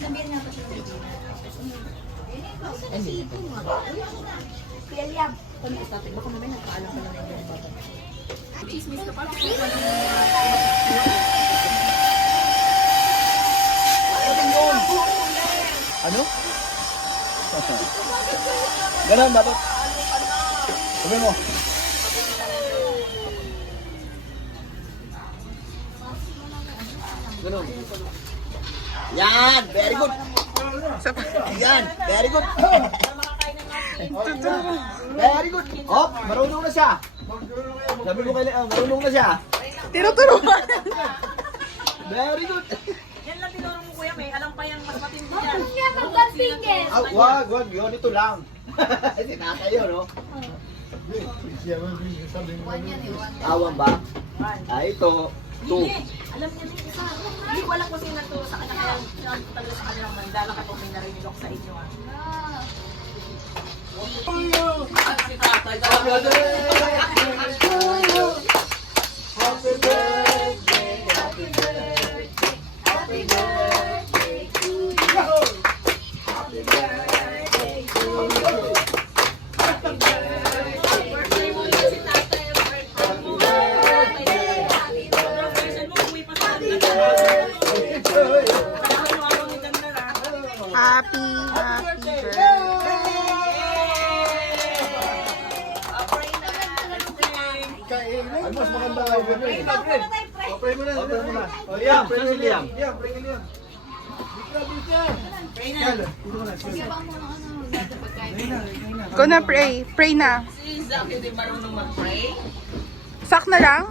Sabihan niya pa siya ng Pilyam. Kami istatay. Baka namin nagpaalam ka na na yung bata. Chismis ka pa. Ano? Ganun, dapat. Sabi mo. Ganun. Yan! Very good! Yan! Very good! Very good! Oh, marunong na siya! Sabi ko kay marunong na siya! Tinuturuan. Very good! Yan lang tinuro mo kuya, may alam pa yung mas matindi yan. Ah, wag, yun, ito lang. Sinakayo, no? Awan ba? Ah, ito. Two. Hindi, alam niya na yung isa. Hindi ko alam kung sino nagturo sa kanya, kaya sinabi ko talaga sa kanya ng mandala kapag may narinig ako sa inyo. Happy birthday, happy birthday, happy birthday to you. Happy birthday to you. Happy birthday to you. Happy birthday, happy birthday to you. Happy birthday. Ay, mas maganda nga yun eh. Pray mo na. O, Liam, pray mo Liam. Liam, pray mo Liam. Go na pray. Pray na. Si Zach, hindi marunong mag-pray? Sak na lang.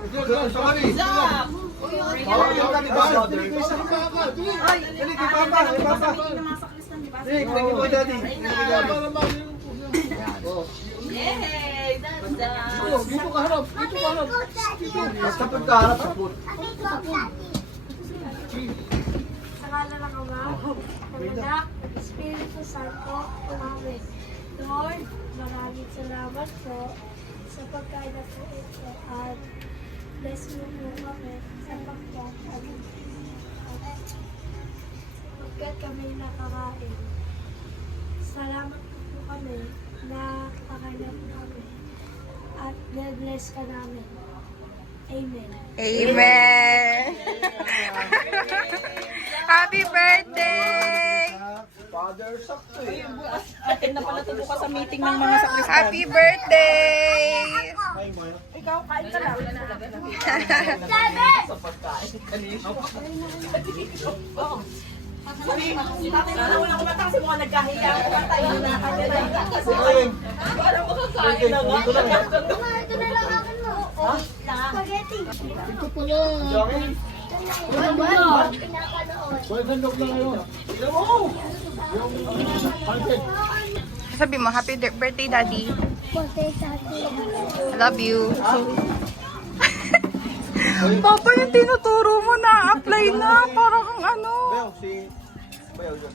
Sorry. Zach! Tawag yung kami ba? Ay, dali kay Papa, kay Papa. Hey, thank you, Daddy. Thank you, Daddy. Yay! That's Zach! Dito ka harap, dito ka harap. Basta pagkaharap sa food. Sa ngala ng Ama, ng Anak, ng Espiritu Santo, Amen. Lord, maraming salamat po sa pagkain na po ito at bless mo po kami sa pagkain. Pagkat kami nakakain, salamat po kami na kakain po kami at bless ka namin. Amen. Amen. Happy birthday. Father, sakto eh. Atin na pala ito bukas sa meeting ng mga sakristan. Happy birthday. Ikaw, kain ka lang. Sana wala kumanta kasi mga nagkahiya. Kumantay na. Parang makakain na nga. Ito na lang akin mo. Spaghetti. Ito po lang. Pinapanood. Sabi mo, happy birthday, Daddy. Birthday sa akin. I love you. Papa, yung tinuturo mo na, apply na. Parang kang ano. Bayaw, si... Bayaw yun.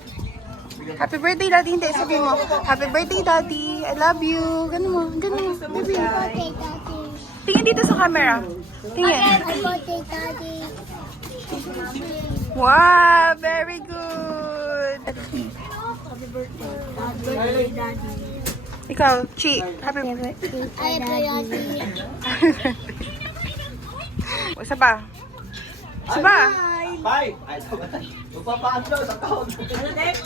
Happy birthday, Daddy. Hindi, sabi mo, happy birthday, Daddy. I love you. Ganun mo, ganun mo. Baby. Birthday, Daddy. Tingin dito sa camera. Tingin. Birthday, Daddy. Wow, very good. Birthday, Daddy. Ikaw, Chi. Happy Birthday, Daddy. Isa pa. Isa pa. Bye! Ay, ito ba? Magpapaano sa taon. Ano next?